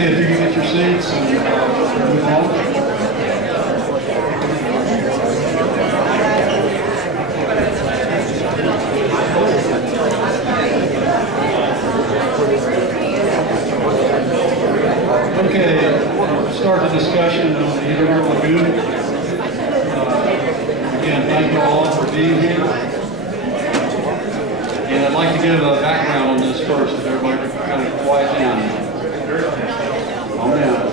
Okay, if you can get your seats and move on. Okay, start the discussion on the Indian River Lagoon. Again, thank you all for being here. And I'd like to give a background on this first, if everybody kind of quiet down. Calm down.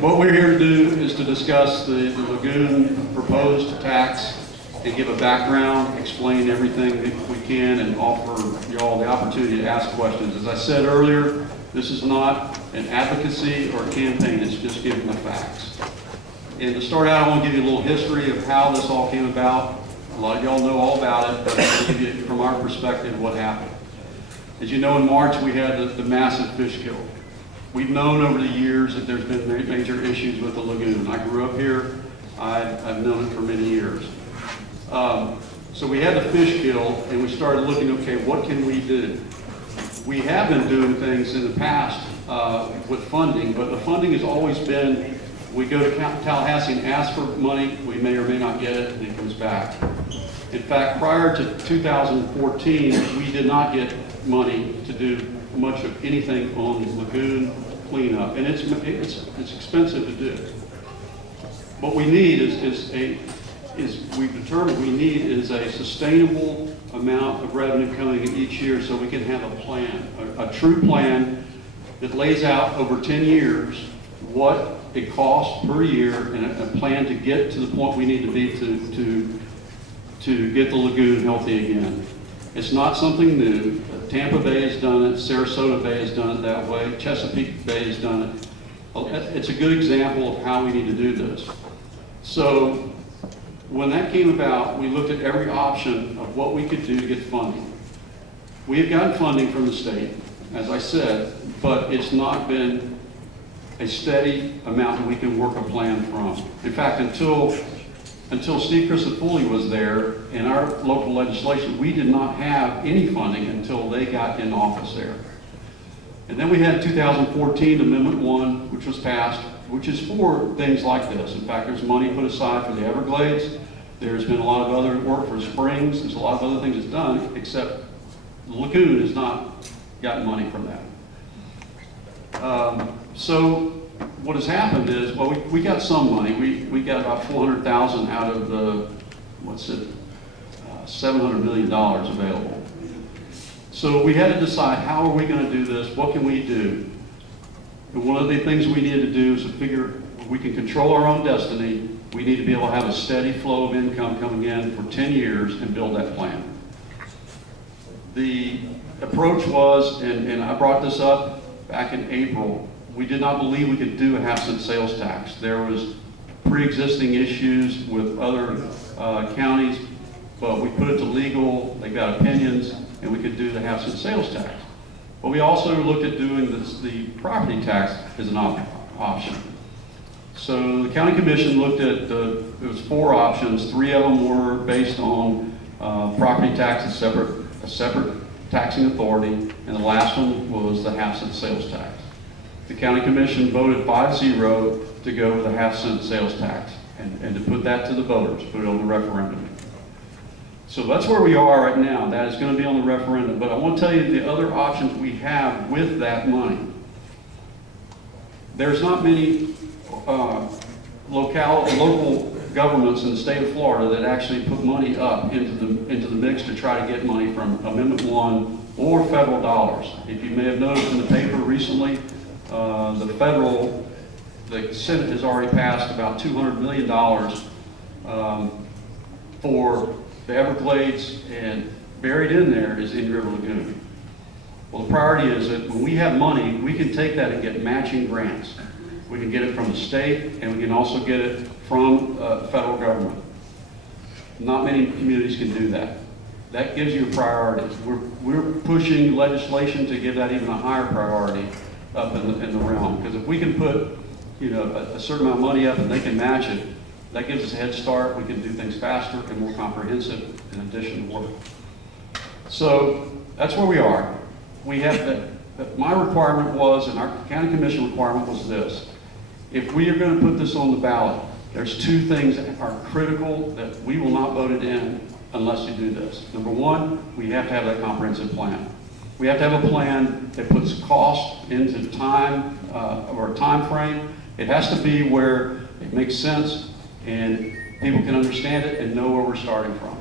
What we're here to do is to discuss the lagoon proposed tax and give a background, explain everything that we can, and offer you all the opportunity to ask questions. As I said earlier, this is not an advocacy or a campaign, it's just giving the facts. And to start out, I want to give you a little history of how this all came about. A lot of y'all know all about it, but I'll give you from our perspective what happened. As you know, in March we had the massive fish kill. We've known over the years that there's been major issues with the lagoon. I grew up here, I've known it for many years. So we had the fish kill, and we started looking, okay, what can we do? We have been doing things in the past with funding, but the funding has always been, we go to Tallahassee and ask for money, we may or may not get it, and it comes back. In fact, prior to 2014, we did not get money to do much of anything on the lagoon cleanup, and it's expensive to do. What we need we've determined we need is a sustainable amount of revenue coming in each year, so we can have a plan, a true plan that lays out over 10 years what it costs per year, and a plan to get to the point we need to be to get the lagoon healthy again. It's not something new. Tampa Bay has done it, Sarasota Bay has done it that way, Chesapeake Bay has done it. It's a good example of how we need to do this. So when that came about, we looked at every option of what we could do to get funding. We have gotten funding from the state, as I said, but it's not been a steady amount that we can work a plan from. In fact, until Steve Crisafulli was there in our local legislation, we did not have any funding until they got in office there. And then we had 2014 Amendment 1, which was passed, which is for things like this. In fact, there's money put aside for the Everglades. There's been a lot of other work for springs. There's a lot of other things that's done, except the lagoon has not gotten money from that. So what has happened is, well, we got some money. We got about $400,000 out of the, $700 million available. So we had to decide, how are we going to do this? What can we do? And one of the things we needed to do is to figure we can control our own destiny. We need to be able to have a steady flow of income coming in for 10 years and build that plan. The approach was, and I brought this up back in April, we did not believe we could do a half-cent sales tax. There was pre-existing issues with other counties, but we put it to legal, they got opinions, and we could do the half-cent sales tax. But we also looked at doing the property tax as an option. So the county commission looked at, it was 4 options. 3 of them were based on property tax, a separate taxing authority, and the last one was the half-cent sales tax. The county commission voted 5-0 to go with a half-cent sales tax and to put that to the voters, put it on the referendum. So that's where we are right now. That is going to be on the referendum. But I want to tell you the other options we have with that money. There's not many local governments in the state of Florida that actually put money up into the mix to try to get money from Amendment 1 or federal dollars. If you may have noticed in the paper recently, the Senate has already passed about $200 million for the Everglades, and buried in there is Indian River Lagoon. Well, the priority is that when we have money, we can take that and get matching grants. We can get it from the state, and we can also get it from the federal government. Not many communities can do that. That gives you a priority. We're pushing legislation to give that even a higher priority up in the realm. Because if we can put, a certain amount of money up and they can match it, that gives us a head start. We can do things faster and more comprehensive in addition to work. So that's where we are. we have my requirement was, and our county commission requirement was this. If we are going to put this on the ballot, there's two things that are critical that we will not vote it in unless you do this. Number one, we have to have that comprehensive plan. We have to have a plan that puts cost into time or time frame. It has to be where it makes sense and people can understand it and know where we're starting from.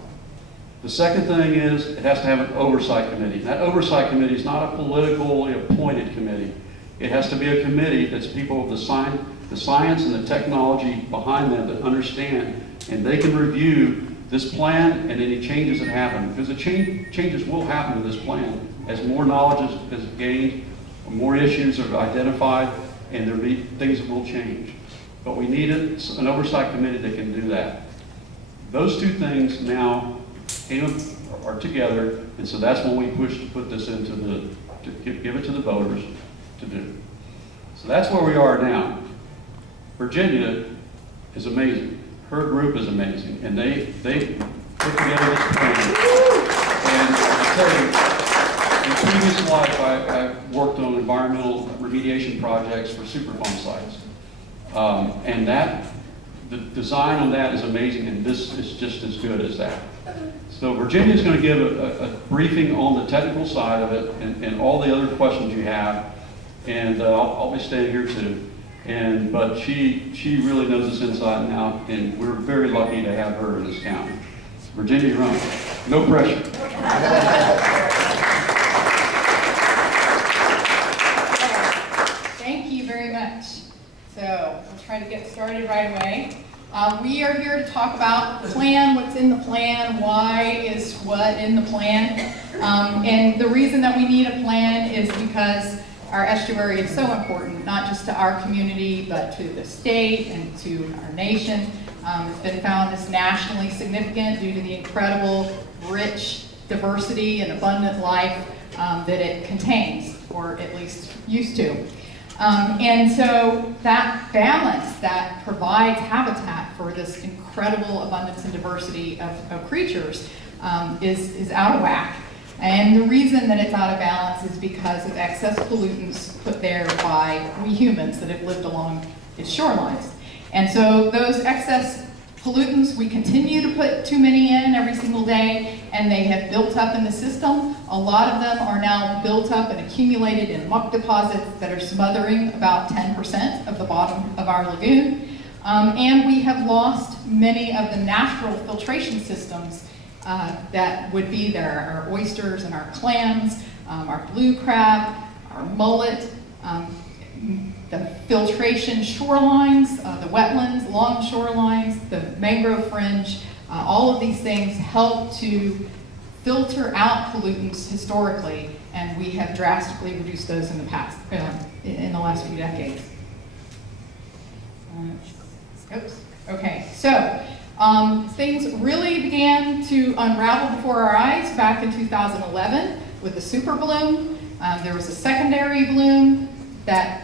The second thing is it has to have an oversight committee. That oversight committee is not a politically appointed committee. It has to be a committee that's people with the science and the technology behind them that understand, and they can review this plan and any changes that happen, because the changes will happen to this plan as more knowledge is gained, more issues are identified, and there'll be things that will change. But we need an oversight committee that can do that. Those two things now are together, and so that's when we push to put this into to give it to the voters to do. So that's where we are now. Virginia is amazing. Her group is amazing, and they put together this plan. And I tell you, in previous life, I worked on environmental remediation projects for Superfund sites, and the design on that is amazing, and this is just as good as that. So Virginia is going to give a briefing on the technical side of it and all the other questions you have, and I'll be staying here too. But she really knows this inside and out, and we're very lucky to have her in this county. Virginia, you're on. No pressure. Thank you very much. So we'll try to get started right away. We are here to talk about the plan, what's in the plan, why is what in the plan. And the reason that we need a plan is because our estuary is so important, not just to our community, but to the state and to our nation. It's been found as nationally significant due to the incredible, rich diversity and abundant life that it contains, or at least used to. And so that balance that provides habitat for this incredible abundance and diversity of creatures is out of whack. And the reason that it's out of balance is because of excess pollutants put there by we humans that have lived along its shorelines. And so those excess pollutants, we continue to put too many in every single day, and they have built up in the system. A lot of them are now built up and accumulated in muck deposits that are smothering about 10% of the bottom of our lagoon. And we have lost many of the natural filtration systems that would be there, our oysters and our clams, our blue crab, our mullet, the filtration shorelines, the wetlands, long shorelines, the mangrove fringe, all of these things help to filter out pollutants historically, and we have drastically reduced those in the past, in the last few decades. Oops. Okay, so things really began to unravel before our eyes back in 2011 with the super bloom. There was a secondary bloom that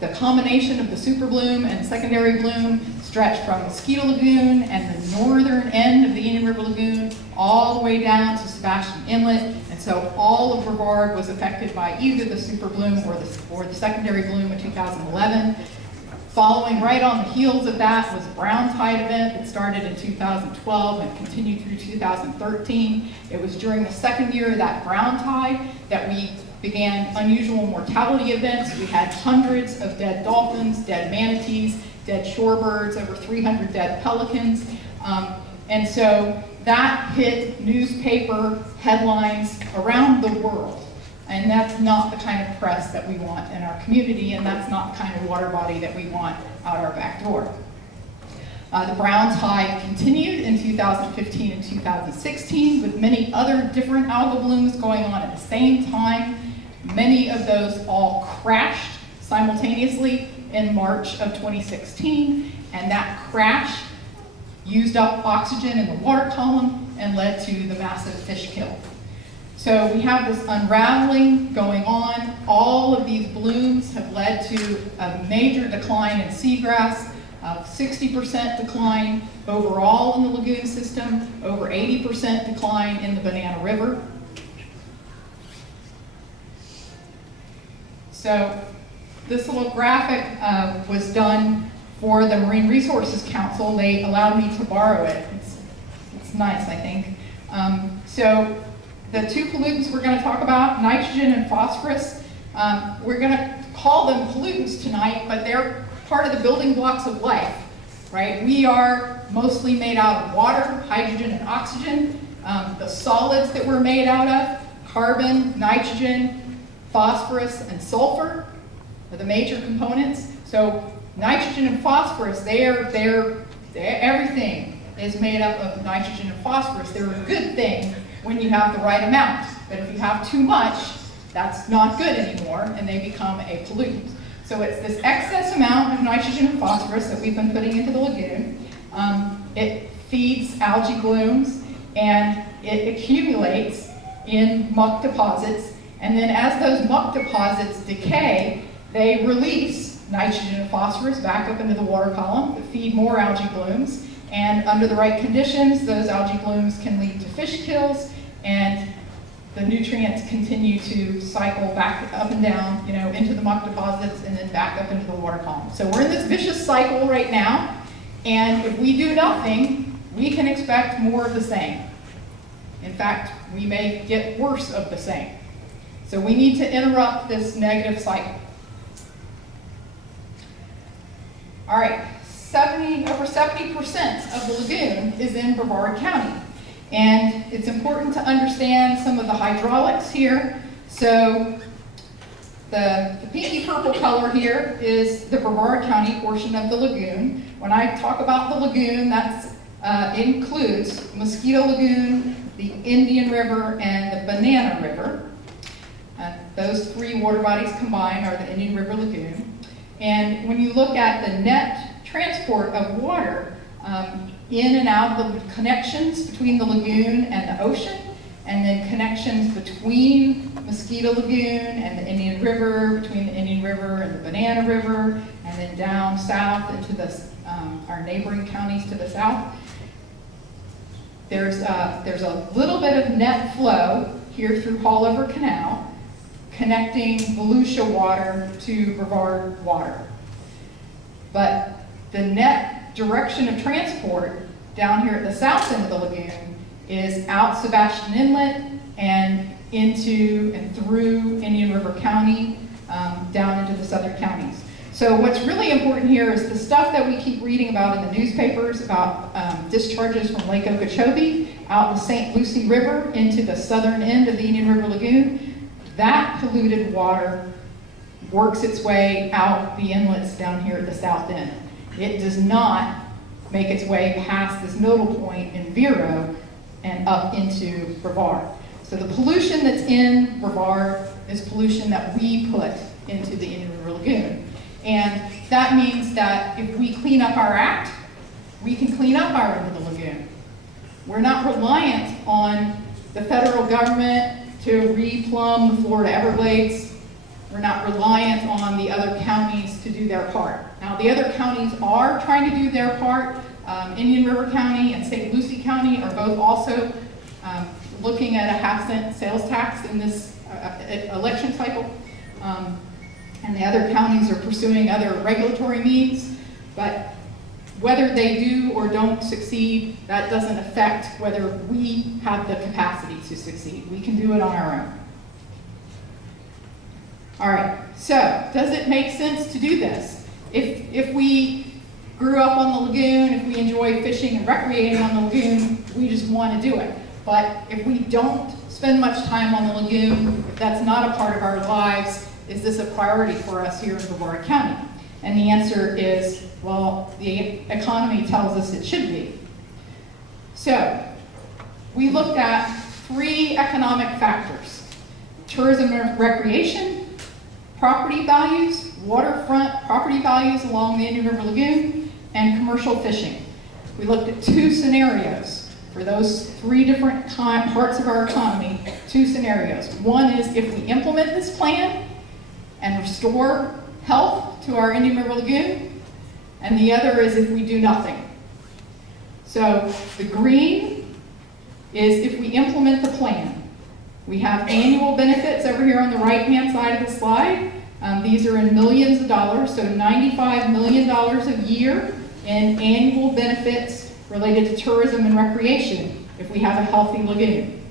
the combination of the super bloom and secondary bloom stretched from Mosquito Lagoon and the northern end of the Indian River Lagoon all the way down to Sebastian Inlet. And so all of Brevard was affected by either the super bloom or the secondary bloom in 2011. Following right on the heels of that was a brown tide event that started in 2012 and continued through 2013. It was during the second year of that brown tide that we began unusual mortality events. We had hundreds of dead dolphins, dead manatees, dead shorebirds, over 300 dead pelicans. And so that hit newspaper headlines around the world. And that's not the kind of press that we want in our community, and that's not the kind of water body that we want out our back door. The brown tide continued in 2015 and 2016 with many other different algal blooms going on at the same time. Many of those all crashed simultaneously in March of 2016, and that crash used up oxygen in the water column and led to the massive fish kill. So we have this unraveling going on. All of these blooms have led to a major decline in seagrass, 60% decline overall in the lagoon system, over 80% decline in the Banana River. So this little graphic was done for the Marine Resources Council. They allowed me to borrow it. It's nice, I think. So the two pollutants we're going to talk about, nitrogen and phosphorus, we're going to call them pollutants tonight, but they're part of the building blocks of life, right? We are mostly made out of water, hydrogen, and oxygen. The solids that we're made out of, carbon, nitrogen, phosphorus, and sulfur are the major components. So nitrogen and phosphorus, everything is made up of nitrogen and phosphorus. They're a good thing when you have the right amount. But if you have too much, that's not good anymore, and they become a pollutant. So it's this excess amount of nitrogen and phosphorus that we've been putting into the lagoon. It feeds algae blooms, and it accumulates in muck deposits. And then as those muck deposits decay, they release nitrogen and phosphorus back up into the water column to feed more algae blooms. And under the right conditions, those algae blooms can lead to fish kills, and the nutrients continue to cycle back up and down, into the muck deposits and then back up into the water column. So we're in this vicious cycle right now, and if we do nothing, we can expect more of the same. In fact, we may get worse of the same. So we need to interrupt this negative cycle. All right, over 70% of the lagoon is in Brevard County. And it's important to understand some of the hydraulics here. So the pinky purple color here is the Brevard County portion of the lagoon. When I talk about the lagoon, that includes Mosquito Lagoon, the Indian River, and the Banana River. Those three water bodies combined are the Indian River Lagoon. And when you look at the net transport of water, in and out of the connections between the lagoon and the ocean, and then connections between Mosquito Lagoon and the Indian River, between the Indian River and the Banana River, and then down south into our neighboring counties to the south. There's a little bit of net flow here through Haulover Canal, connecting Volusia water to Brevard water. But the net direction of transport down here at the south end of the lagoon is out Sebastian Inlet and into and through Indian River County, down into the southern counties. So what's really important here is the stuff that we keep reading about in the newspapers about discharges from Lake Okeechobee out the St. Lucie River into the southern end of the Indian River Lagoon. That polluted water works its way out the inlets down here at the south end. It does not make its way past this nodal point in Vero and up into Brevard. So the pollution that's in Brevard is pollution that we put into the Indian River Lagoon. And that means that if we clean up our act, we can clean up our end of the lagoon. We're not reliant on the federal government to re-plumb the Florida Everglades. We're not reliant on the other counties to do their part. Now, the other counties are trying to do their part. Indian River County and St. Lucie County are both also looking at a half-cent sales tax in this election cycle. And the other counties are pursuing other regulatory means. But whether they do or don't succeed, that doesn't affect whether we have the capacity to succeed. We can do it on our own. All right, so does it make sense to do this? If we grew up on the lagoon, if we enjoy fishing and recreating on the lagoon, we just want to do it. But if we don't spend much time on the lagoon, if that's not a part of our lives, is this a priority for us here in Brevard County? And the answer is, well, the economy tells us it should be. So we looked at 3 economic factors: tourism and recreation, property values, waterfront property values along the Indian River Lagoon, and commercial fishing. We looked at 2 scenarios for those 3 different parts of our economy, 2 scenarios. One is if we implement this plan and restore health to our Indian River Lagoon, and the other is if we do nothing. So the green is if we implement the plan. We have annual benefits over here on the right-hand side of the slide. These are in millions of dollars, so $95 million a year in annual benefits related to tourism and recreation if we have a healthy lagoon.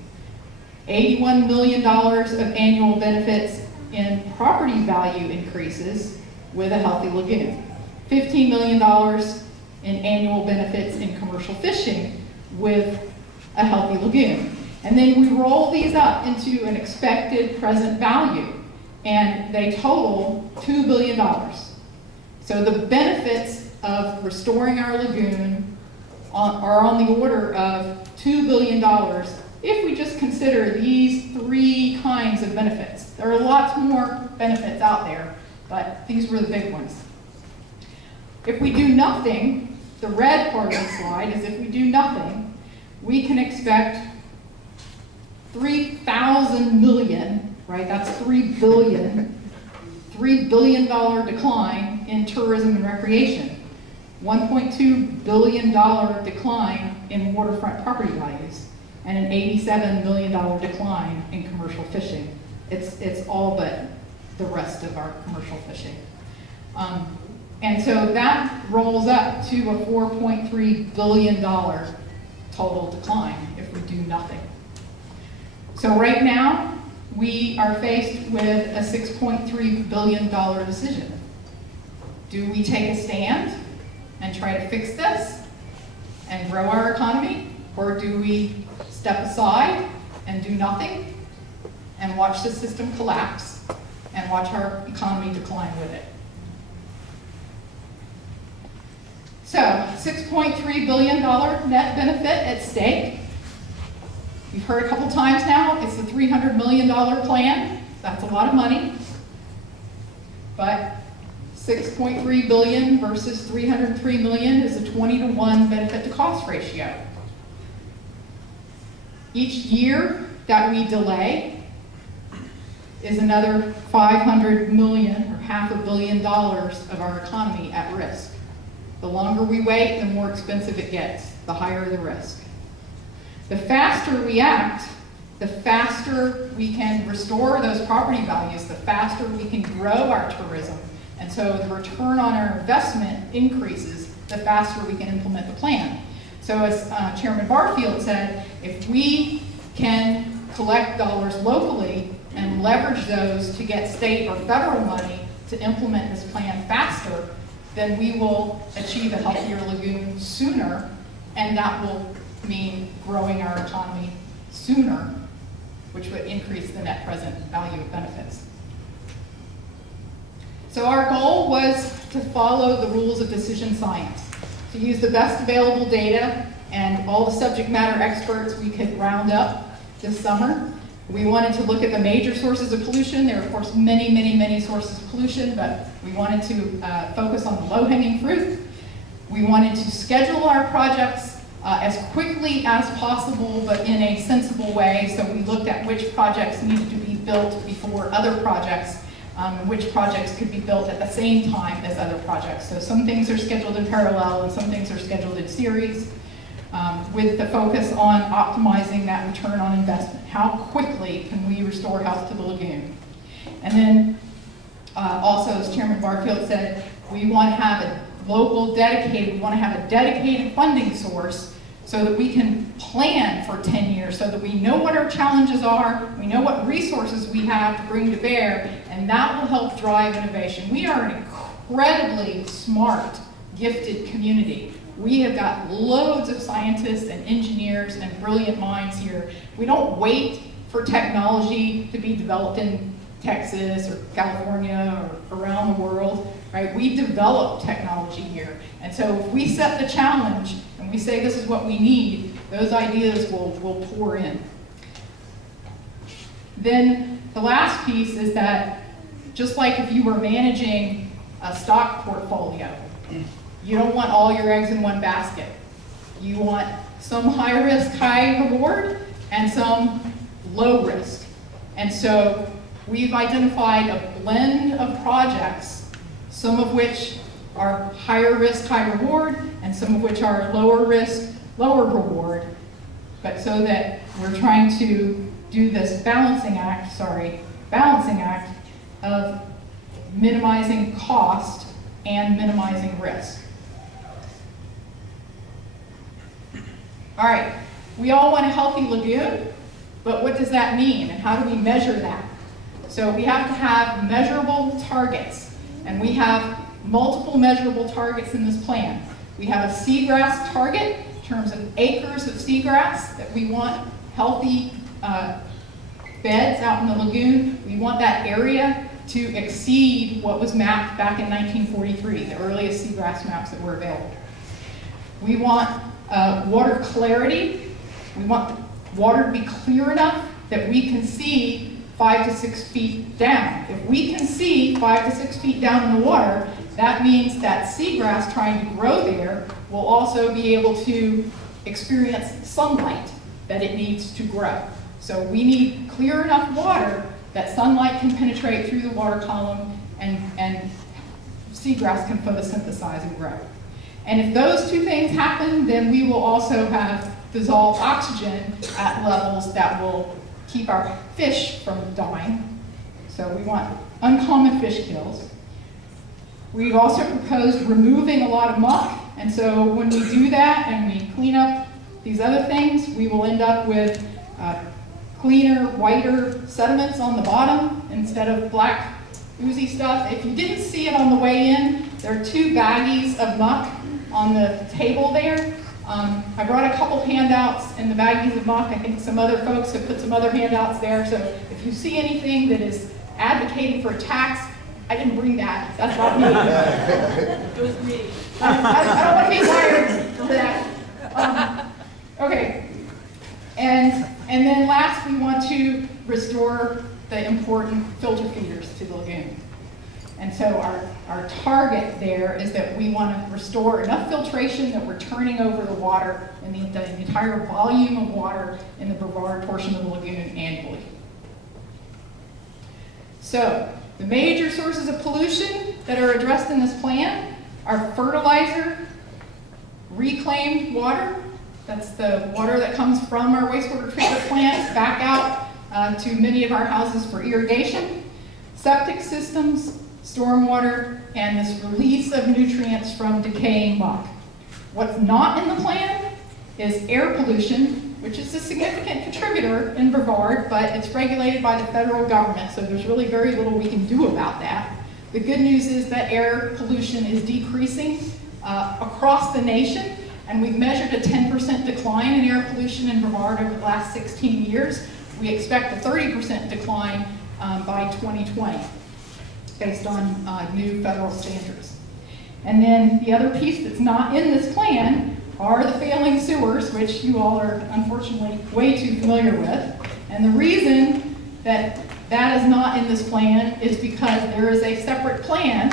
$81 million of annual benefits in property value increases with a healthy lagoon. $15 million in annual benefits in commercial fishing with a healthy lagoon. And then we roll these up into an expected present value, and they total $2 billion. So the benefits of restoring our lagoon are on the order of $2 billion if we just consider these three kinds of benefits. There are lots more benefits out there, but these were the big ones. If we do nothing, the red part of the slide is if we do nothing, we can expect 3,000 million, right? That's $3 billion decline in tourism and recreation, $1.2 billion decline in waterfront property values, and an $87 million decline in commercial fishing. It's all but the rest of our commercial fishing. And so that rolls up to a $4.3 billion total decline if we do nothing. So right now, we are faced with a $6.3 billion decision. Do we take a stand and try to fix this and grow our economy? Or do we step aside and do nothing and watch the system collapse and watch our economy decline with it? So, $6.3 billion net benefit at stake. You've heard a couple times now, it's the $300 million plan. That's a lot of money. But $6.3 billion versus $303 million is a 20-to-1 benefit to cost ratio. Each year that we delay is another $500 million or $500 million of our economy at risk. The longer we wait, the more expensive it gets, the higher the risk. The faster we act, the faster we can restore those property values, the faster we can grow our tourism. And so the return on our investment increases, the faster we can implement the plan. So as Chairman Barfield said, if we can collect dollars locally and leverage those to get state or federal money to implement this plan faster, then we will achieve a healthier lagoon sooner, and that will mean growing our economy sooner, which would increase the net present value of benefits. So our goal was to follow the rules of decision science, to use the best available data and all the subject matter experts we could round up this summer. We wanted to look at the major sources of pollution. There are, of course, many, many, many sources of pollution, but we wanted to focus on the low-hanging fruit. We wanted to schedule our projects as quickly as possible, but in a sensible way. So we looked at which projects needed to be built before other projects, which projects could be built at the same time as other projects. So some things are scheduled in parallel and some things are scheduled in series, with the focus on optimizing that return on investment. How quickly can we restore health to the lagoon? And then also, as Chairman Barfield said, we want to have a local dedicated, we want to have a dedicated funding source so that we can plan for 10 years, so that we know what our challenges are, we know what resources we have to bring to bear, and that will help drive innovation. We are an incredibly smart, gifted community. We have got loads of scientists and engineers and brilliant minds here. We don't wait for technology to be developed in Texas or California or around the world, right? We develop technology here. And so if we set the challenge and we say this is what we need, those ideas will pour in. Then the last piece is that just like if you were managing a stock portfolio, you don't want all your eggs in one basket. You want some high risk, high reward, and some low risk. And so we've identified a blend of projects, some of which are higher risk, high reward, and some of which are lower risk, lower reward, but so that we're trying to do this balancing act of minimizing cost and minimizing risk. All right, we all want a healthy lagoon, but what does that mean and how do we measure that? So we have to have measurable targets, and we have multiple measurable targets in this plan. We have a seagrass target in terms of acres of seagrass that we want healthy beds out in the lagoon. We want that area to exceed what was mapped back in 1943, the earliest seagrass maps that were available. We want water clarity. We want the water to be clear enough that we can see 5 to 6 feet down. If we can see 5 to 6 feet down in the water, that means that seagrass trying to grow there will also be able to experience sunlight that it needs to grow. So we need clear enough water that sunlight can penetrate through the water column and seagrass can photosynthesize and grow. And if those two things happen, then we will also have dissolved oxygen at levels that will keep our fish from dying. So we want uncommon fish kills. We've also proposed removing a lot of muck, and so when we do that and we clean up these other things, we will end up with cleaner, whiter sediments on the bottom instead of black, oozy stuff. If you didn't see it on the way in, there are 2 baggies of muck on the table there. I brought a couple handouts in the baggies of muck. I think some other folks have put some other handouts there. So if you see anything that is advocating for a tax, I didn't bring that. That's not me. It was me. I don't want to be fired for that. Okay. And then last, we want to restore the important filter feeders to the lagoon. And so our target there is that we want to restore enough filtration that we're turning over the water and the entire volume of water in the Brevard portion of the lagoon annually. So the major sources of pollution that are addressed in this plan are fertilizer, reclaimed water, that's the water that comes from our wastewater treatment plants back out to many of our houses for irrigation, septic systems, stormwater, and this release of nutrients from decaying muck. What's not in the plan is air pollution, which is a significant contributor in Brevard, but it's regulated by the federal government, so there's really very little we can do about that. The good news is that air pollution is decreasing across the nation, and we've measured a 10% decline in air pollution in Brevard over the last 16 years. We expect a 30% decline by 2020. Based on new federal standards. And then the other piece that's not in this plan are the failing sewers, which you all are unfortunately way too familiar with. And the reason that that is not in this plan is because there is a separate plan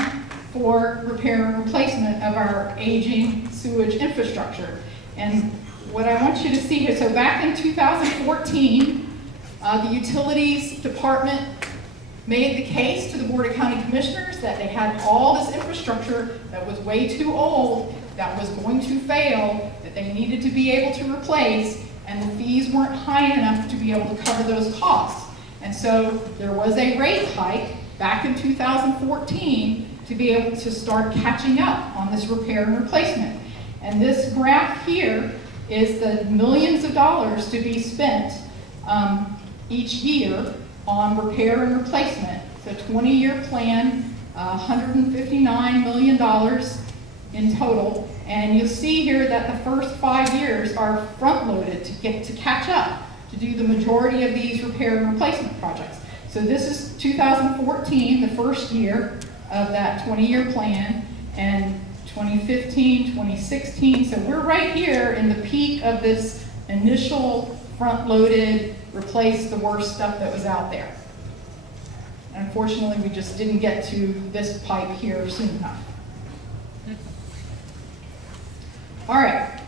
for repair and replacement of our aging sewage infrastructure. And what I want you to see here, so back in 2014, the Utilities Department made the case to the Board of County Commissioners that they had all this infrastructure that was way too old, that was going to fail, that they needed to be able to replace, and the fees weren't high enough to be able to cover those costs. And so there was a rate hike back in 2014 to be able to start catching up on this repair and replacement. And this graph here is the millions of dollars to be spent each year on repair and replacement. It's a 20-year plan, $159 million in total. And you'll see here that the first 5 years are front-loaded to catch up, to do the majority of these repair and replacement projects. So this is 2014, the first year of that 20-year plan, and 2015, 2016. So we're right here in the peak of this initial front-loaded, replace the worst stuff that was out there. And unfortunately, we just didn't get to this pipe here soon enough. All right,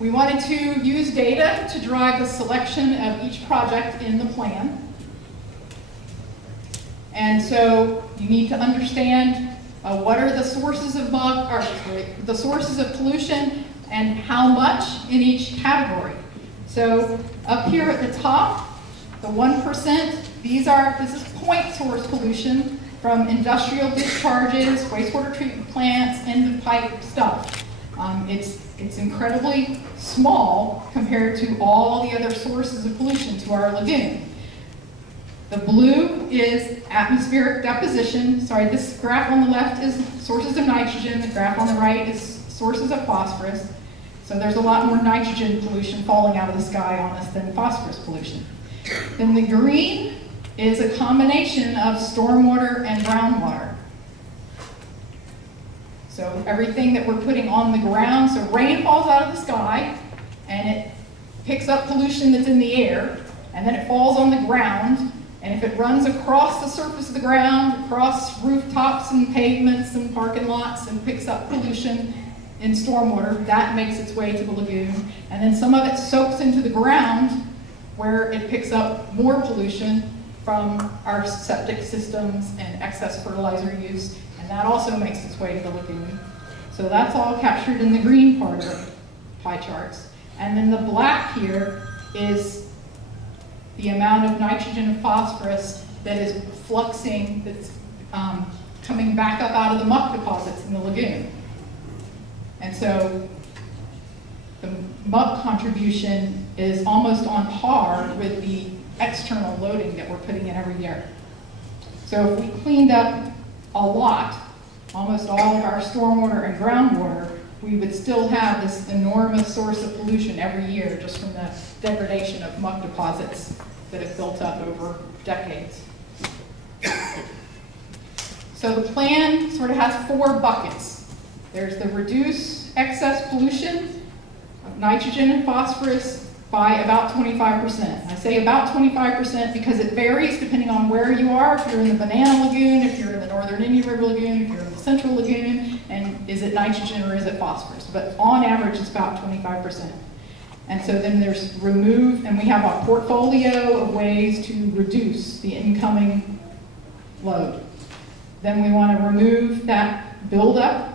we wanted to use data to drive the selection of each project in the plan. And so you need to understand what are the sources of the sources of pollution and how much in each category. So up here at the top, the 1%, this is point source pollution. from industrial discharges, wastewater treatment plants, end of pipe stuff. It's incredibly small compared to all the other sources of pollution to our lagoon. The blue is atmospheric deposition. Sorry, this graph on the left is sources of nitrogen. The graph on the right is sources of phosphorus. So there's a lot more nitrogen pollution falling out of the sky on us than phosphorus pollution. Then the green is a combination of stormwater and groundwater. So everything that we're putting on the ground, so rain falls out of the sky and it picks up pollution that's in the air, and then it falls on the ground, and if it runs across the surface of the ground, across rooftops and pavements and parking lots and picks up pollution in stormwater, that makes its way to the lagoon. And then some of it soaks into the ground where it picks up more pollution from our septic systems and excess fertilizer use, and that also makes its way to the lagoon. So that's all captured in the green part of the pie charts. And then the black here is the amount of nitrogen and phosphorus that is fluxing, that's coming back up out of the muck deposits in the lagoon. And so the muck contribution is almost on par with the external loading that we're putting in every year. So if we cleaned up a lot, almost all of our stormwater and groundwater, we would still have this enormous source of pollution every year just from the degradation of muck deposits that have built up over decades. So the plan sort of has 4 buckets. There's the reduce excess pollution of nitrogen and phosphorus by about 25%. I say about 25% because it varies depending on where you are. If you're in the Banana Lagoon, if you're in the Northern Indian River Lagoon, if you're in the Central Lagoon, and is it nitrogen or is it phosphorus? But on average, it's about 25%. And so then there's remove, and we have a portfolio of ways to reduce the incoming load. Then we want to remove that buildup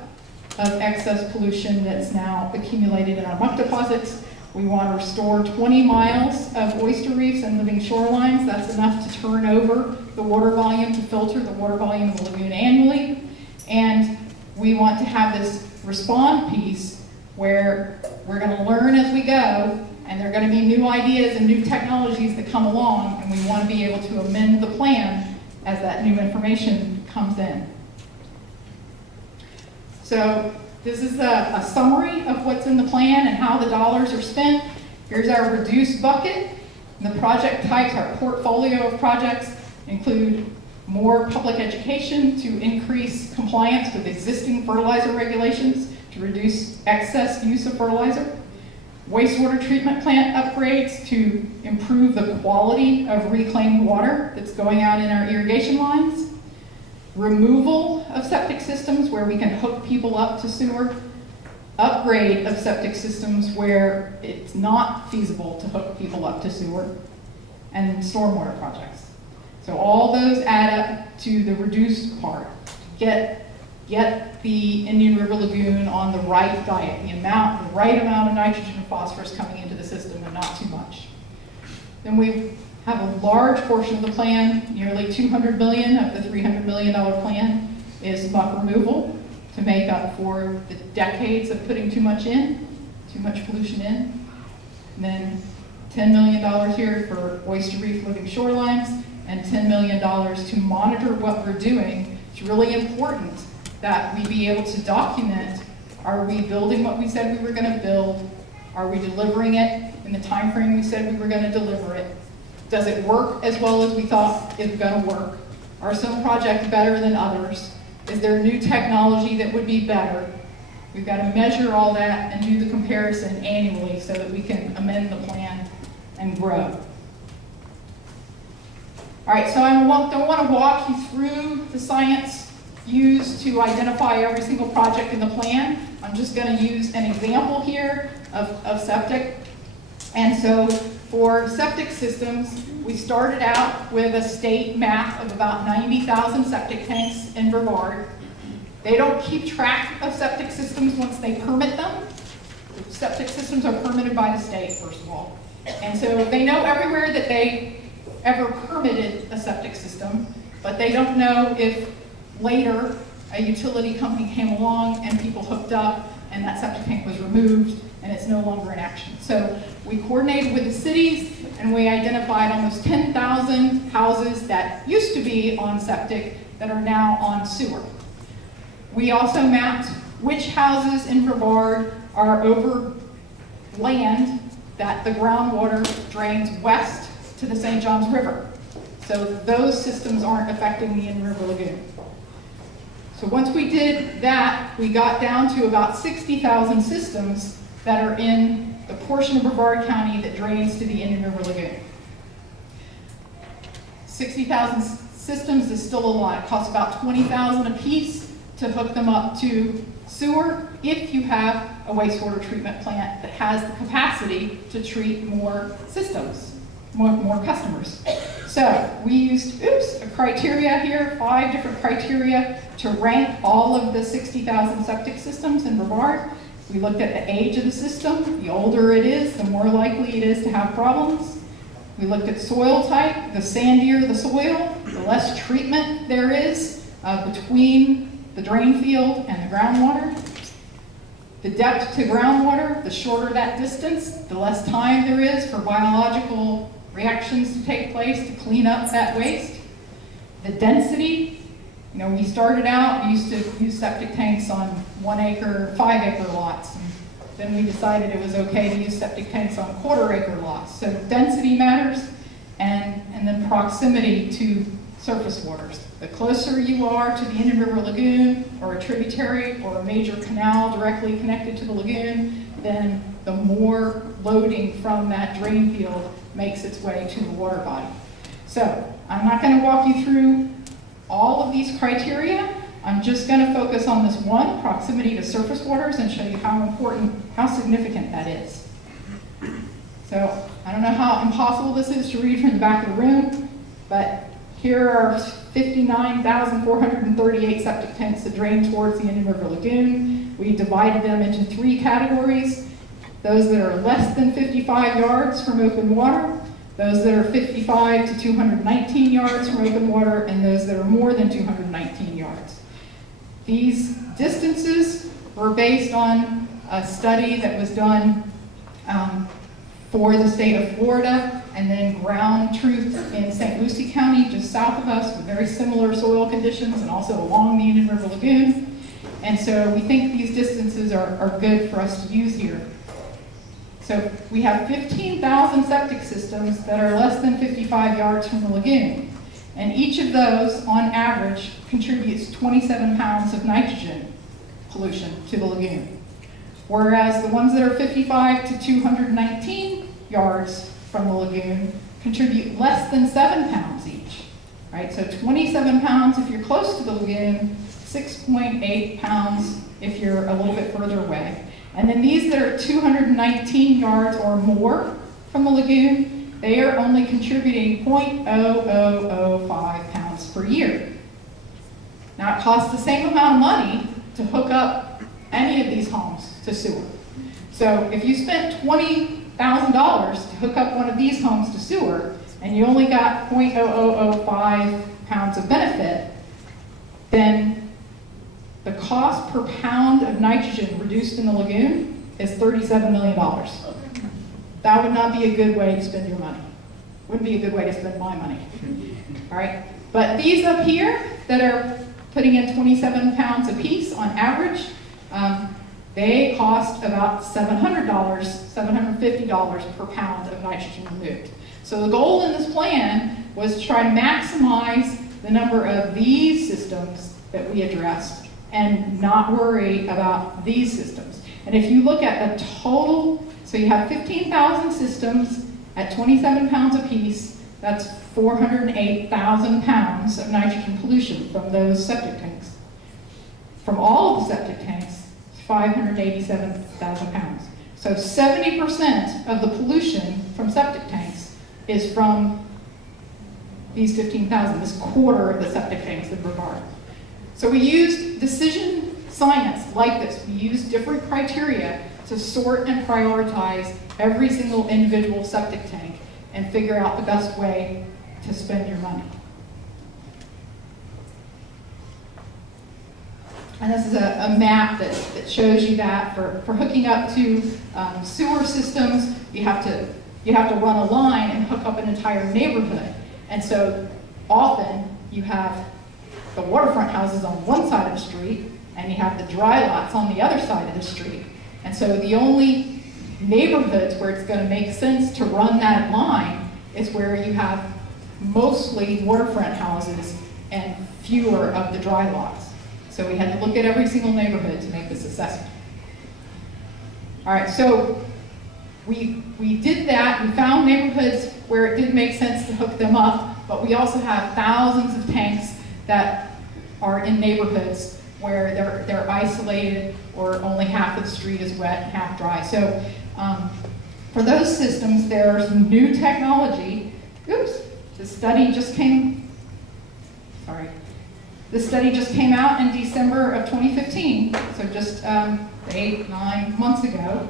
of excess pollution that's now accumulated in our muck deposits. We want to restore 20 miles of oyster reefs and living shorelines. That's enough to turn over the water volume, to filter the water volume of the lagoon annually. And we want to have this respond piece where we're going to learn as we go, and there are going to be new ideas and new technologies that come along, and we want to be able to amend the plan as that new information comes in. So this is a summary of what's in the plan and how the dollars are spent. Here's our reduce bucket. The project types, our portfolio of projects, include more public education to increase compliance with existing fertilizer regulations to reduce excess use of fertilizer, wastewater treatment plant upgrades to improve the quality of reclaimed water that's going out in our irrigation lines, removal of septic systems where we can hook people up to sewer, upgrade of septic systems where it's not feasible to hook people up to sewer, and stormwater projects. So all those add up to the reduced part. Get the Indian River Lagoon on the right diet, the right amount of nitrogen and phosphorus coming into the system and not too much. Then we have a large portion of the plan, nearly $200 million of the $300 million plan is muck removal to make up for the decades of putting too much pollution in. And then $10 million here for oyster reef living shorelines, and $10 million to monitor what we're doing. It's really important that we be able to document, are we building what we said we were going to build? Are we delivering it in the time frame we said we were going to deliver it? Does it work as well as we thought it was going to work? Are some projects better than others? Is there new technology that would be better? We've got to measure all that and do the comparison annually so that we can amend the plan and grow. All right, so I don't want to walk you through the science used to identify every single project in the plan. I'm just going to use an example here of septic. And so for septic systems, we started out with a state map of about 90,000 septic tanks in Brevard. They don't keep track of septic systems once they permit them. Septic systems are permitted by the state, first of all. And so they know everywhere that they ever permitted a septic system, but they don't know if later a utility company came along and people hooked up and that septic tank was removed and it's no longer in action. So we coordinated with the cities and we identified almost 10,000 houses that used to be on septic that are now on sewer. We also mapped which houses in Brevard are over land that the groundwater drains west to the St. Johns River. So those systems aren't affecting the Indian River Lagoon. So once we did that, we got down to about 60,000 systems that are in the portion of Brevard County that drains to the Indian River Lagoon. 60,000 systems is still a lot. It costs about $20,000 a piece to hook them up to sewer if you have a wastewater treatment plant that has the capacity to treat more systems, more customers. So we used, a criteria here, 5 different criteria to rank all of the 60,000 septic systems in Brevard. We looked at the age of the system. The older it is, the more likely it is to have problems. We looked at soil type. The sandier the soil, the less treatment there is between the drain field and the groundwater. The depth to groundwater, the shorter that distance, the less time there is for biological reactions to take place to clean up that waste. The density, we started out, we used to use septic tanks on 1 acre, 5 acre lots. And then we decided it was okay to use septic tanks on 1/4 acre lots. So density matters, and then proximity to surface waters. The closer you are to the Indian River Lagoon or a tributary or a major canal directly connected to the lagoon, then the more loading from that drain field makes its way to the water body. So I'm not going to walk you through all of these criteria. I'm just going to focus on this one, proximity to surface waters, and show you how important, how significant that is. So I don't know how impossible this is to read from the back of the room, but here are 59,438 septic tanks that drain towards the Indian River Lagoon. We divided them into 3 categories. Those that are less than 55 yards from open water, those that are 55 to 219 yards from open water, and those that are more than 219 yards. These distances were based on a study that was done for the state of Florida, and then ground truth in St. Lucie County, just south of us, with very similar soil conditions, and also along the Indian River Lagoon. And so we think these distances are good for us to use here. So we have 15,000 septic systems that are less than 55 yards from the lagoon. And each of those, on average, contributes 27 pounds of nitrogen pollution to the lagoon. Whereas the ones that are 55 to 219 yards from the lagoon contribute less than 7 pounds each. Right? So 27 pounds if you're close to the lagoon, 6.8 pounds if you're a little bit further away. And then these that are 219 yards or more from the lagoon, they are only contributing 0.0005 pounds per year. Now it costs the same amount of money to hook up any of these homes to sewer. So if you spent $20,000 to hook up one of these homes to sewer, and you only got 0.0005 pounds of benefit, then the cost per pound of nitrogen reduced in the lagoon is $37 million. That would not be a good way to spend your money. Wouldn't be a good way to spend my money. All right, but these up here that are putting in 27 pounds a piece on average, they cost about $700, $750 per pound of nitrogen removed. So the goal in this plan was to try to maximize the number of these systems that we addressed and not worry about these systems. And if you look at the total, so you have 15,000 systems at 27 pounds apiece, that's 408,000 pounds of nitrogen pollution from those septic tanks. From all of the septic tanks, 587,000 pounds. So 70% of the pollution from septic tanks is from these 15,000, this 1/4 of the septic tanks in Brevard. So we used decision science like this. We used different criteria to sort and prioritize every single individual septic tank and figure out the best way to spend your money. And this is a map that shows you that for hooking up to sewer systems, you have to run a line and hook up an entire neighborhood. And so often you have the waterfront houses on one side of the street and you have the dry lots on the other side of the street. And so the only neighborhoods where it's going to make sense to run that line is where you have mostly waterfront houses and fewer of the dry lots. So we had to look at every single neighborhood to make this assessment. All right, so we did that. We found neighborhoods where it did make sense to hook them up, but we also have thousands of tanks that are in neighborhoods where they're isolated or only half of the street is wet and half dry. So for those systems, there's new technology. Oops, the study just came out in December of 2015, so just 8-9 months ago.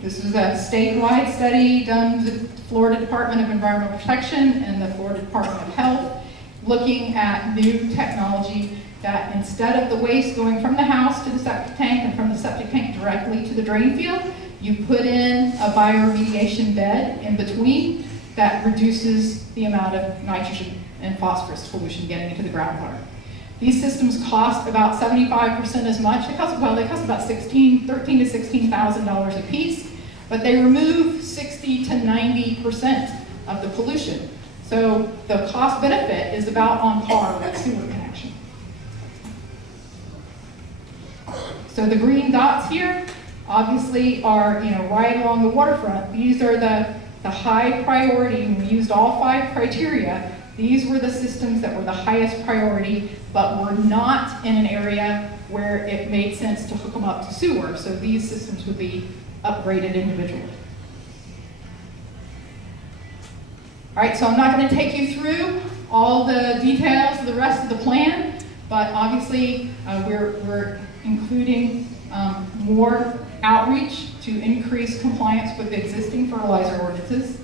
This was a statewide study done with the Florida Department of Environmental Protection and the Florida Department of Health, looking at new technology that instead of the waste going from the house to the septic tank and from the septic tank directly to the drain field, you put in a bioremediation bed in between that reduces the amount of nitrogen and phosphorus pollution getting into the groundwater. These systems cost about 75% as much. They cost about $13,000 to $16,000 a piece, but they remove 60 to 90% of the pollution. So the cost benefit is about on par with sewer connection. So the green dots here obviously are right along the waterfront. These are the high priority. We used all 5 criteria. These were the systems that were the highest priority, but were not in an area where it made sense to hook them up to sewer. So these systems would be upgraded individually. All right, so I'm not going to take you through all the details of the rest of the plan, but obviously we're including more outreach to increase compliance with the existing fertilizer ordinances.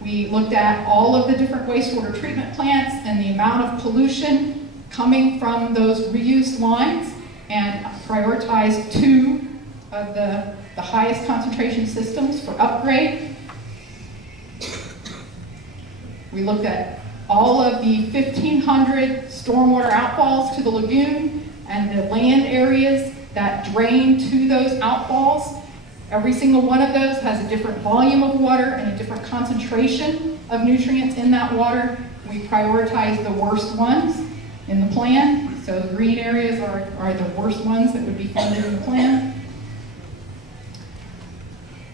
We looked at all of the different wastewater treatment plants and the amount of pollution coming from those reused lines and prioritized 2 of the highest concentration systems for upgrade. We looked at all of the 1,500 stormwater outfalls to the lagoon and the land areas that drain to those outfalls. Every single one of those has a different volume of water and a different concentration of nutrients in that water. We prioritize the worst ones in the plan. So the green areas are the worst ones that would be funded in the plan.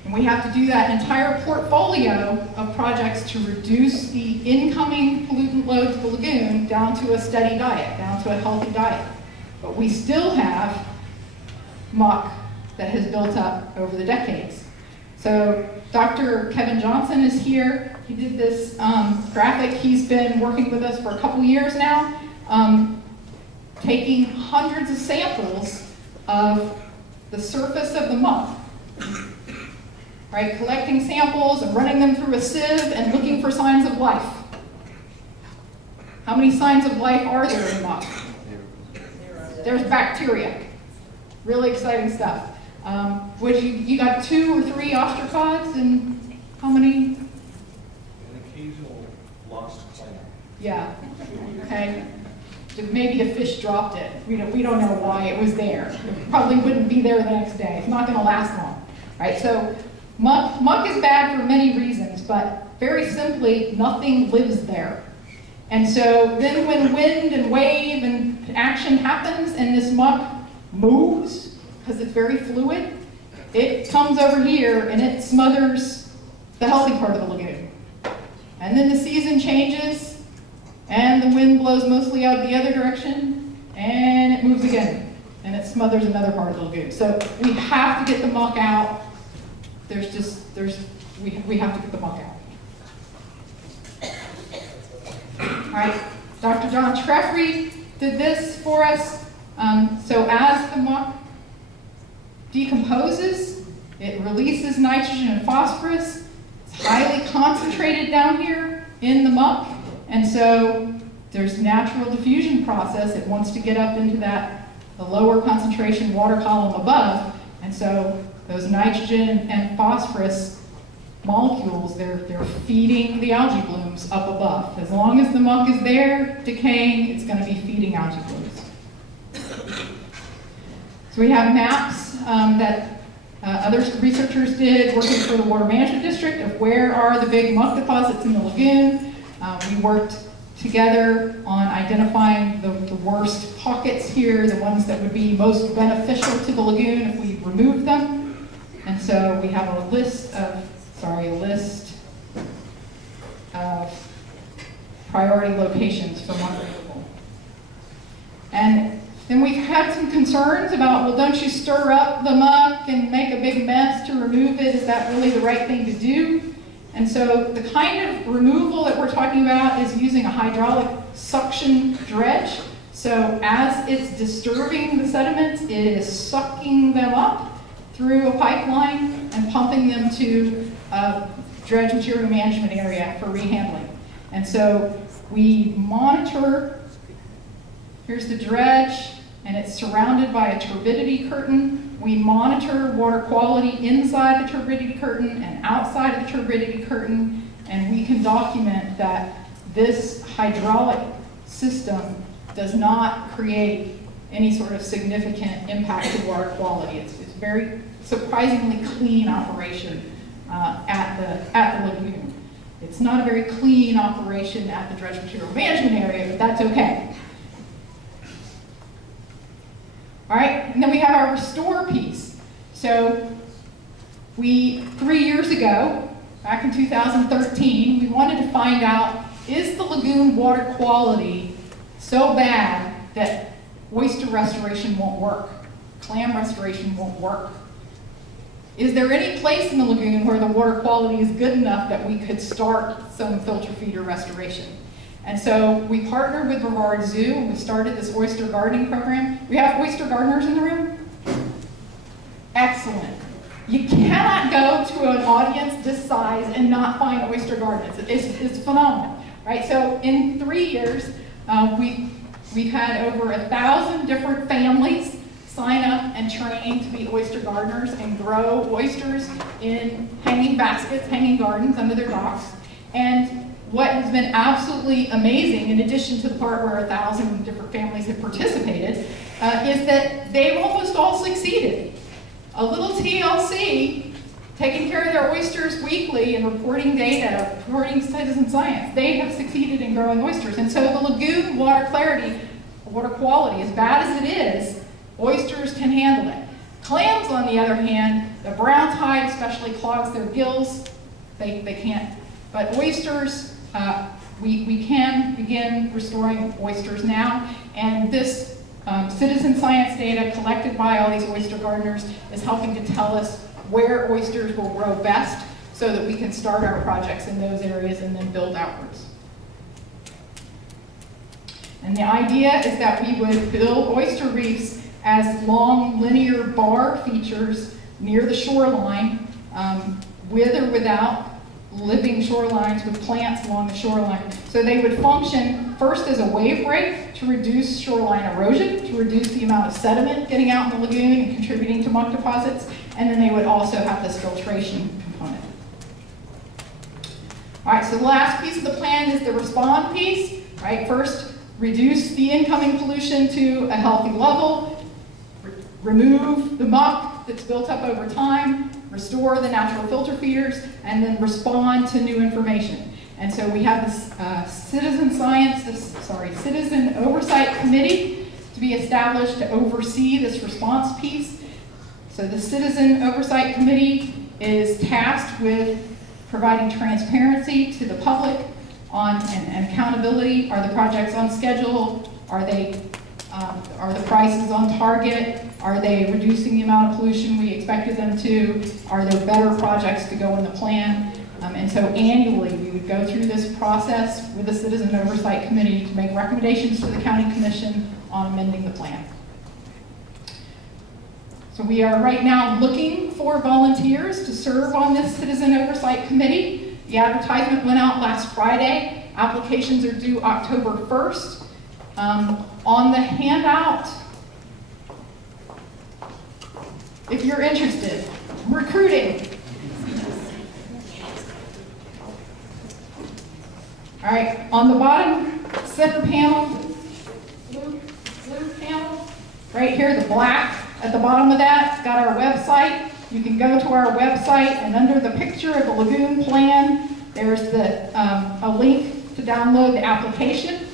And we have to do that entire portfolio of projects to reduce the incoming pollutant load to the lagoon down to a steady diet, down to a healthy diet. But we still have muck that has built up over the decades. So Dr. Kevin Johnson is here. He did this graphic. He's been working with us for a couple years now, taking hundreds of samples of the surface of the muck, right? Collecting samples and running them through a sieve and looking for signs of life. How many signs of life are there in muck? There's bacteria. Really exciting stuff. Which you got 2 or 3 ostracods and how many? An occasional lost plant. Yeah. Okay. Maybe a fish dropped it. We don't know why it was there. It probably wouldn't be there the next day. It's not going to last long. Right? So muck is bad for many reasons, but very simply, nothing lives there. And so then when wind and wave and action happens and this muck moves, because it's very fluid, it comes over here and it smothers the healthy part of the lagoon. And then the season changes and the wind blows mostly out the other direction and it moves again and it smothers another part of the lagoon. So we have to get the muck out. We have to get the muck out. All right, Dr. John Treffry did this for us. So as the muck decomposes, it releases nitrogen and phosphorus. It's highly concentrated down here in the muck, and so there's natural diffusion process. It wants to get up into the lower concentration water column above, and so those nitrogen and phosphorus molecules, they're feeding the algae blooms up above. As long as the muck is there decaying, it's going to be feeding algae blooms. So we have maps that other researchers did working for the Water Management District of where are the big muck deposits in the lagoon. We worked together on identifying the worst pockets here, the ones that would be most beneficial to the lagoon if we removed them. And so we have a list of priority locations for muck removal. And then we've had some concerns about, well, don't you stir up the muck and make a big mess to remove it? Is that really the right thing to do? And so the kind of removal that we're talking about is using a hydraulic suction dredge. So as it's disturbing the sediments, it is sucking them up through a pipeline and pumping them to a dredge material management area for rehandling. And so we monitor, here's the dredge, and it's surrounded by a turbidity curtain. We monitor water quality inside the turbidity curtain and outside of the turbidity curtain, and we can document that this hydraulic system does not create any sort of significant impact to water quality. It's very surprisingly clean operation at the lagoon. It's not a very clean operation at the dredge material management area, but that's okay. All right, and then we have our restore piece. So 3 years ago, back in 2013, we wanted to find out, is the lagoon water quality so bad that oyster restoration won't work, clam restoration won't work? Is there any place in the lagoon where the water quality is good enough that we could start some filter feeder restoration? And so we partnered with Brevard Zoo and we started this oyster gardening program. We have oyster gardeners in the room? Excellent. You cannot go to an audience this size and not find oyster gardeners. It's phenomenal, right? So in 3 years, we've had over 1,000 different families sign up and train to be oyster gardeners and grow oysters in hanging baskets, hanging gardens under their docks. And what has been absolutely amazing, in addition to the part where 1,000 different families have participated, is that they've almost all succeeded. A little TLC, taking care of their oysters weekly and reporting data, reporting citizen science, they have succeeded in growing oysters. And so the lagoon water quality, as bad as it is, oysters can handle it. Clams, on the other hand, the brown tide especially clogs their gills. They can't. But oysters, we can begin restoring oysters now. And this citizen science data collected by all these oyster gardeners is helping to tell us where oysters will grow best so that we can start our projects in those areas and then build outwards. And the idea is that we would build oyster reefs as long linear bar features near the shoreline, with or without living shorelines with plants along the shoreline. So they would function first as a wave break to reduce shoreline erosion, to reduce the amount of sediment getting out in the lagoon and contributing to muck deposits, and then they would also have this filtration component. All right, so the last piece of the plan is the respond piece, right? First, reduce the incoming pollution to a healthy level, remove the muck that's built up over time, restore the natural filter feeders, and then respond to new information. And so we have this citizen oversight committee to be established to oversee this response piece. So the citizen oversight committee is tasked with providing transparency to the public on and accountability. Are the projects on schedule? Are the prices on target? Are they reducing the amount of pollution we expected them to? Are there better projects to go in the plan? And so annually, we would go through this process with the Citizen Oversight Committee to make recommendations to the County Commission on amending the plan. So we are right now looking for volunteers to serve on this Citizen Oversight Committee. The advertisement went out last Friday. Applications are due October 1st. On the handout, if you're interested, recruiting. All right, on the bottom center panel, blue panel, right here, the black at the bottom of that, it's got our website. You can go to our website, and under the picture of the lagoon plan, there's a link to download the application.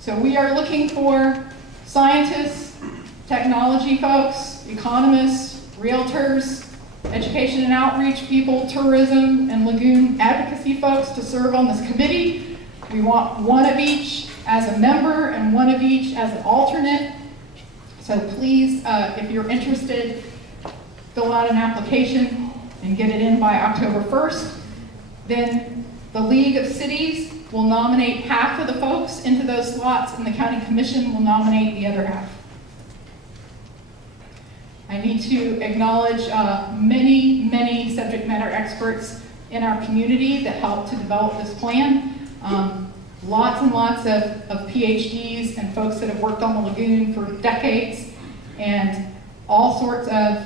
So we are looking for scientists, technology folks, economists, realtors, education and outreach people, tourism, and lagoon advocacy folks to serve on this committee. We want one of each as a member and one of each as an alternate. So please, if you're interested, fill out an application and get it in by October 1st. Then the League of Cities will nominate half of the folks into those slots, and the County Commission will nominate the other half. I need to acknowledge many subject matter experts in our community that helped to develop this plan. Lots and lots of PhDs and folks that have worked on the lagoon for decades, and all sorts of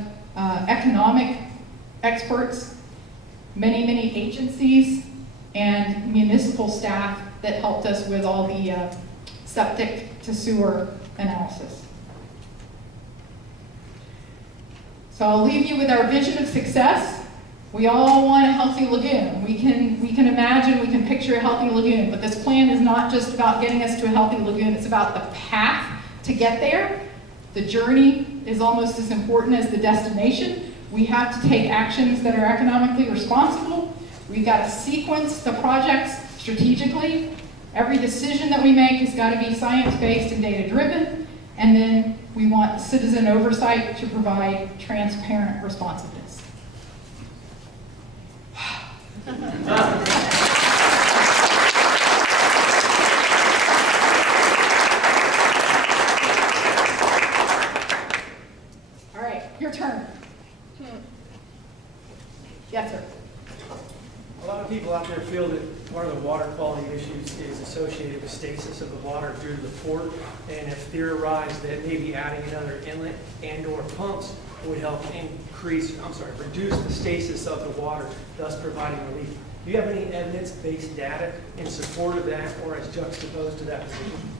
economic experts, many agencies, and municipal staff that helped us with all the septic to sewer analysis. So I'll leave you with our vision of success. We all want a healthy lagoon. We can imagine, we can picture a healthy lagoon, but this plan is not just about getting us to a healthy lagoon, it's about the path to get there. The journey is almost as important as the destination. We have to take actions that are economically responsible. We've got to sequence the projects strategically. Every decision that we make has got to be science-based and data-driven. And then we want citizen oversight to provide transparent responsiveness. All right, your turn. Yes, sir. A lot of people out there feel that one of the water quality issues is associated with stasis of the water due to the port, and have theorized that maybe adding another inlet and/or pumps would help reduce the stasis of the water, thus providing relief. Do you have any evidence-based data in support of that, or as juxtaposed to that position?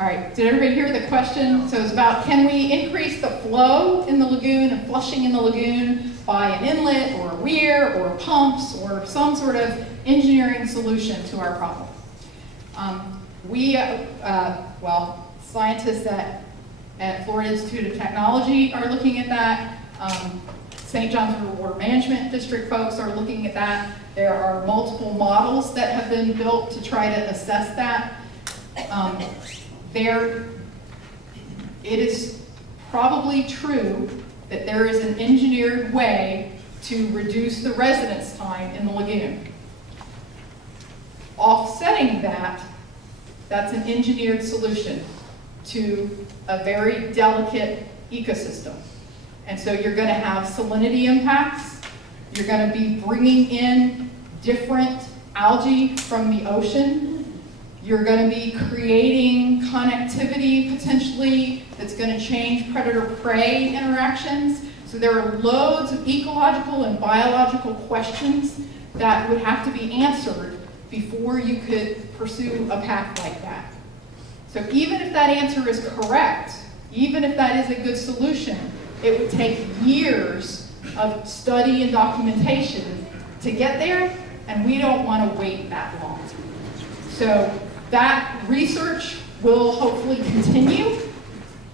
All right, did everybody hear the question? So it's about, can we increase the flow in the lagoon and flushing in the lagoon by an inlet or a weir or pumps or some sort of engineering solution to our problem? Scientists at Florida Institute of Technology are looking at that. St. John's River Water Management District folks are looking at that. There are multiple models that have been built to try to assess that. It is probably true that there is an engineered way to reduce the residence time in the lagoon. Offsetting that, that's an engineered solution to a very delicate ecosystem. And so you're going to have salinity impacts. You're going to be bringing in different algae from the ocean. You're going to be creating connectivity potentially that's going to change predator-prey interactions. So there are loads of ecological and biological questions that would have to be answered before you could pursue a path like that. So even if that answer is correct, even if that is a good solution, it would take years of study and documentation to get there, and we don't want to wait that long. So that research will hopefully continue,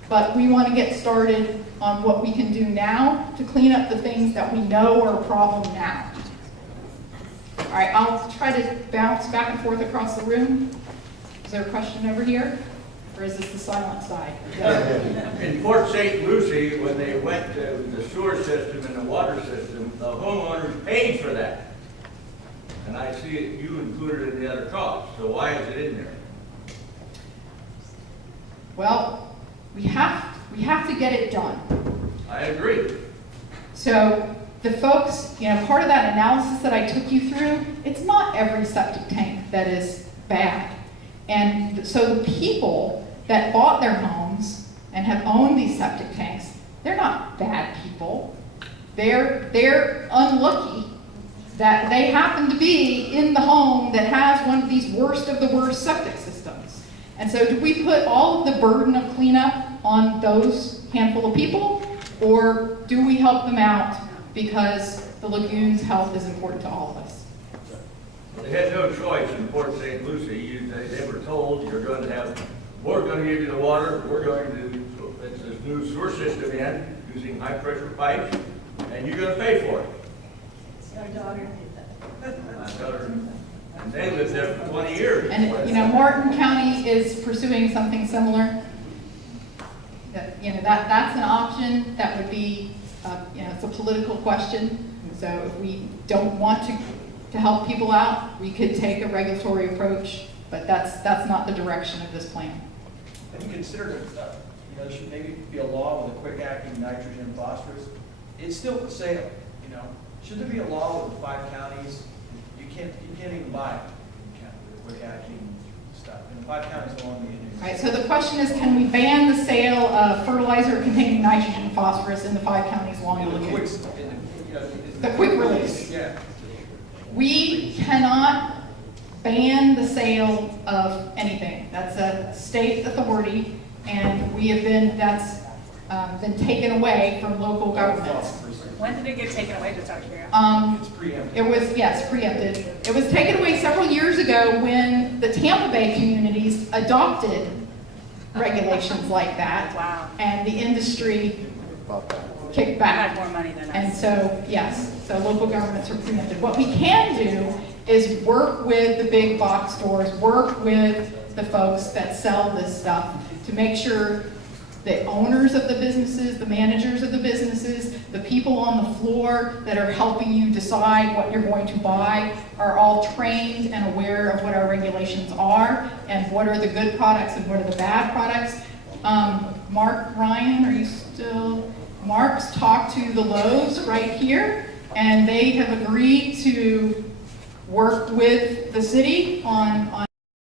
but we want to get started on what we can do now to clean up the things that we know are a problem now. All right, I'll try to bounce back and forth across the room. Is there a question over here? Or is this the silent side? In Port St. Lucie, when they went to the sewer system and the water system, the homeowners paid for that. And I see it, you included in the other costs, so why is it in there? Well, we have to get it done. I agree. So the folks, part of that analysis that I took you through, it's not every septic tank that is bad. And so the people that bought their homes and have owned these septic tanks, they're not bad people. They're unlucky that they happen to be in the home that has one of these worst of the worst septic systems. And so do we put all of the burden of cleanup on those handful of people, or do we help them out because the lagoon's health is important to all of us? They had no choice in Port St. Lucie. They were told, we're going to give you the water, we're going to put this new sewer system in using high pressure pipes, and you're going to pay for it. Our daughter did that. My daughter, and they lived there for 20 years. And Martin County is pursuing something similar. That's an option. That would be, it's a political question. And so if we don't want to help people out, we could take a regulatory approach, but that's not the direction of this plan. Have you considered, there should maybe be a law with a quick acting nitrogen and phosphorus? It's still for sale, Should there be a law with the 5 counties? You can't even buy it with quick acting stuff. And the 5 counties along the Indian River. Right, so the question is, can we ban the sale of fertilizer containing nitrogen and phosphorus in the 5 counties along the lagoon? The quick release. Yeah. We cannot ban the sale of anything. That's a state authority, and that's been taken away from local governments. When did it get taken away, just out of curiosity? It's preempted. It was, yes, preempted. It was taken away several years ago when the Tampa Bay communities adopted regulations like that. Wow. And the industry kicked I back. had more money than And us. so, yes, so local governments are preempted. What we can do is work with the big box stores, work with the folks that sell this stuff to make sure the owners of the businesses, the managers of the businesses, the people on the floor that are helping you decide what you're going to buy are all trained and aware of what our regulations are and what are the good products and what are the bad products. Mark, Ryan, are you still? Mark's talked to the Lowe's right here, and they have agreed to work with the city on